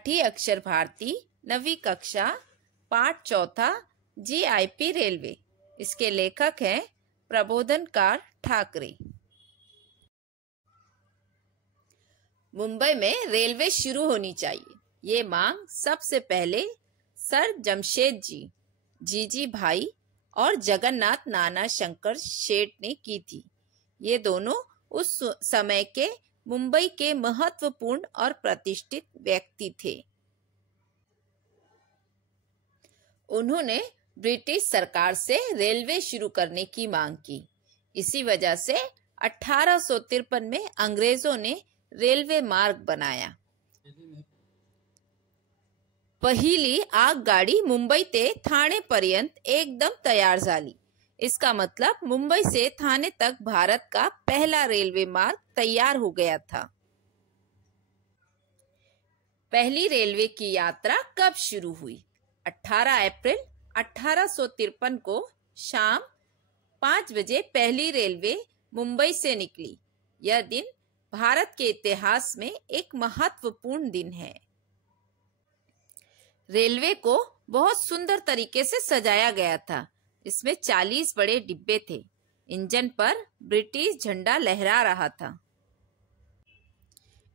मराठी अक्षर भारती, 9वीं कक्षा, पाठ चौथा, GIP रेलवे। इसके लेखक हैं प्रबोधनकार ठाकरे। मुंबई में रेलवे शुरू होनी चाहिए, ये मांग सबसे पहले सर जमशेद जी, जीजी भाई और जगन्नाथ नाना शंकर शेठ ने की थी। ये दोनों उस समय के मुंबई के महत्वपूर्ण और प्रतिष्ठित व्यक्ति थे। उन्होंने ब्रिटिश सरकार से रेलवे शुरू करने की मांग की। इसी वजह से 1853 में अंग्रेजों ने रेल्वे मार्ग बनाया। पहिली आगगाडी मुंबई ते ठाणे पर्यंत एकदम तयार झाली। इसका मतलब मुंबई से ठाणे तक भारत का पहला रेलवे मार्ग तैयार हो गया था। पहली रेलवे की यात्रा कब शुरू हुई? 18 अप्रैल 1853 को शाम 5 बजे पहली रेलवे मुंबई से निकली। यह दिन भारत के इतिहास में एक महत्वपूर्ण दिन है। रेलवे को बहुत सुंदर तरीके से सजाया गया था। इसमें 40 बड़े डिब्बे थे। इंजन पर ब्रिटिश झंडा लहरा रहा था।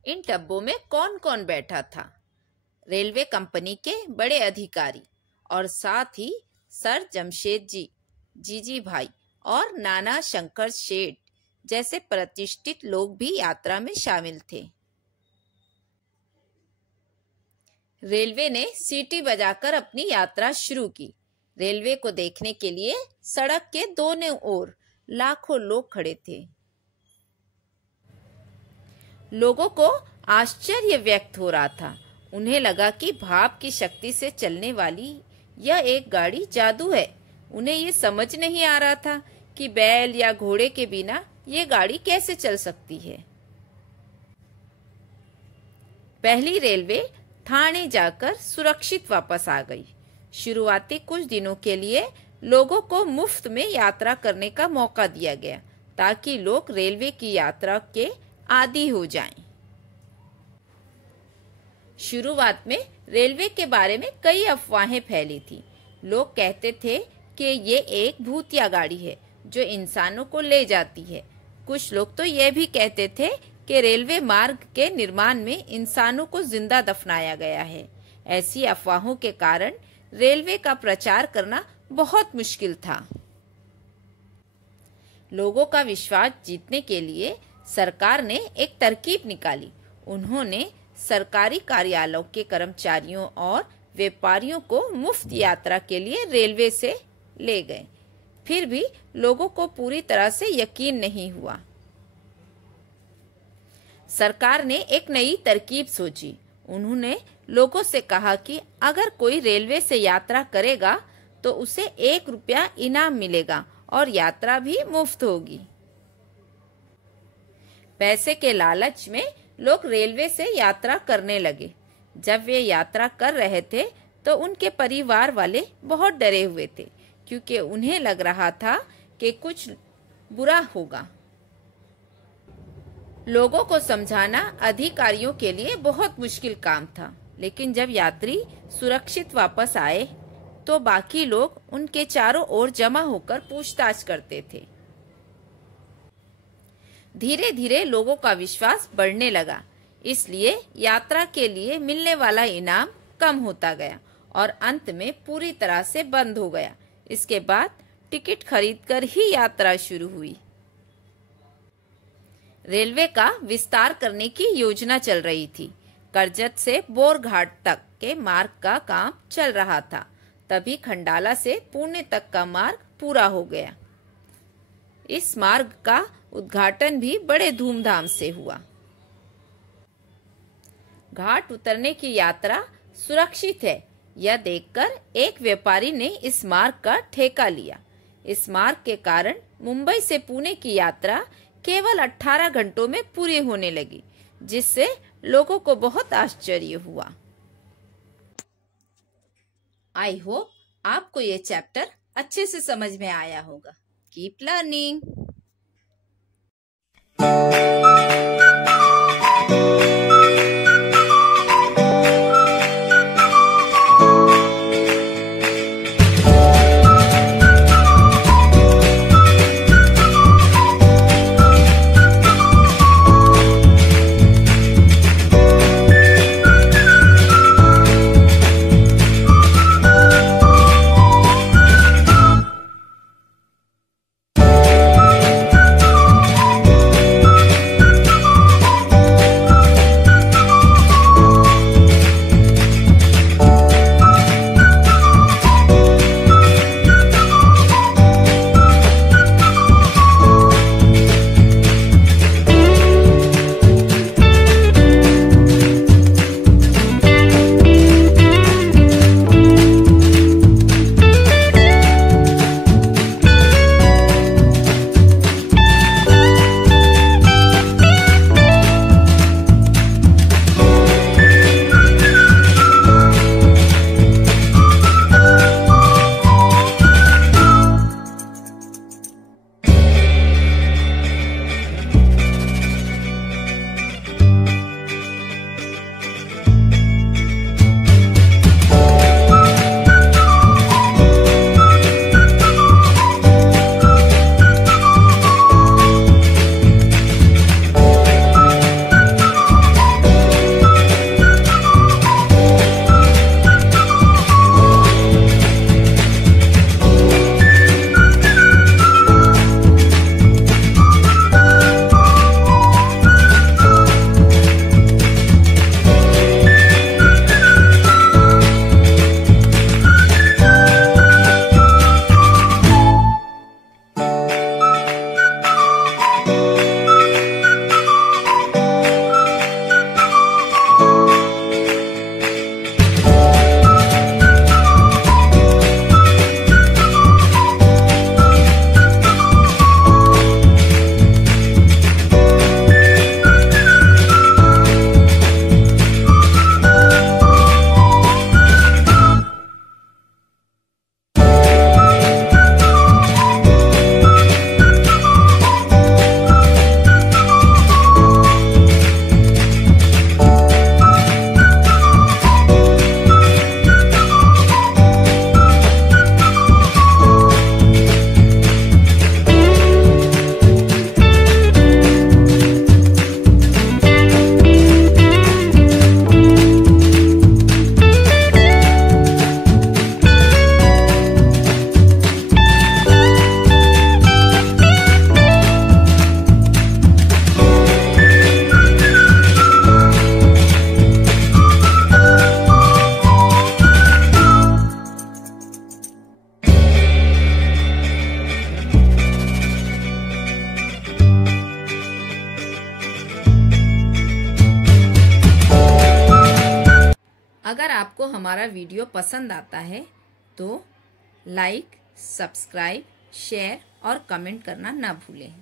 इन डब्बों में कौन कौन बैठा था? रेलवे कंपनी के बड़े अधिकारी और साथ ही सर जमशेद जी, जीजी भाई और नाना शंकर शेठ जैसे प्रतिष्ठित लोग भी यात्रा में शामिल थे। रेलवे ने सीटी बजाकर अपनी यात्रा शुरू की। रेलवे को देखने के लिए सड़क के दोनों ओर लाखों लोग खड़े थे। लोगों को आश्चर्य व्यक्त हो रहा था। उन्हें लगा कि भाप की शक्ति से चलने वाली यह एक गाड़ी जादू है। उन्हें ये समझ नहीं आ रहा था कि बैल या घोड़े के बिना ये गाड़ी कैसे चल सकती है। पहली रेलवे ठाणे जाकर सुरक्षित वापस आ गई। शुरुआती कुछ दिनों के लिए लोगों को मुफ्त में यात्रा करने का मौका दिया गया ताकि लोग रेलवे की यात्रा के आदी हो जाएं। शुरुआत में रेलवे के बारे में कई अफवाहें फैली थी। लोग कहते थे कि ये एक भूतिया गाड़ी है जो इंसानों को ले जाती है। कुछ लोग तो यह भी कहते थे कि रेलवे मार्ग के निर्माण में इंसानों को जिंदा दफनाया गया है। ऐसी अफवाहों के कारण रेलवे का प्रचार करना बहुत मुश्किल था। लोगों का विश्वास जीतने के लिए सरकार ने एक तरकीब निकाली। उन्होंने सरकारी कार्यालयों के कर्मचारियों और व्यापारियों को मुफ्त यात्रा के लिए रेलवे से ले गए। फिर भी लोगों को पूरी तरह से यकीन नहीं हुआ। सरकार ने एक नई तरकीब सोची। उन्होंने लोगों से कहा कि अगर कोई रेलवे से यात्रा करेगा तो उसे 1 रुपया इनाम मिलेगा और यात्रा भी मुफ्त होगी। पैसे के लालच में लोग रेलवे से यात्रा करने लगे। जब वे यात्रा कर रहे थे तो उनके परिवार वाले बहुत डरे हुए थे क्योंकि उन्हें लग रहा था कि कुछ बुरा होगा। लोगों को समझाना अधिकारियों के लिए बहुत मुश्किल काम था। लेकिन जब यात्री सुरक्षित वापस आए तो बाकी लोग उनके चारों ओर जमा होकर पूछताछ करते थे। धीरे धीरे लोगों का विश्वास बढ़ने लगा। इसलिए यात्रा के लिए मिलने वाला इनाम कम होता गया और अंत में पूरी तरह से बंद हो गया। इसके बाद टिकट खरीदकर ही यात्रा शुरू हुई। रेलवे का विस्तार करने की योजना चल रही थी। करजत से बोरघाट तक के मार्ग का काम चल रहा था। तभी खंडाला से पुणे तक का मार्ग पूरा हो गया। इस मार्ग का उद्घाटन भी बड़े धूमधाम से हुआ। घाट उतरने की यात्रा सुरक्षित है, यह देखकर एक व्यापारी ने इस मार्ग का ठेका लिया। इस मार्ग के कारण मुंबई से पुणे की यात्रा केवल 18 घंटों में पूरी होने लगी, जिससे लोगों को बहुत आश्चर्य हुआ। आई होप आपको ये चैप्टर अच्छे से समझ में आया होगा। Keep learning. आपको हमारा वीडियो पसंद आता है तो लाइक, सब्सक्राइब, शेयर और कमेंट करना ना भूलें।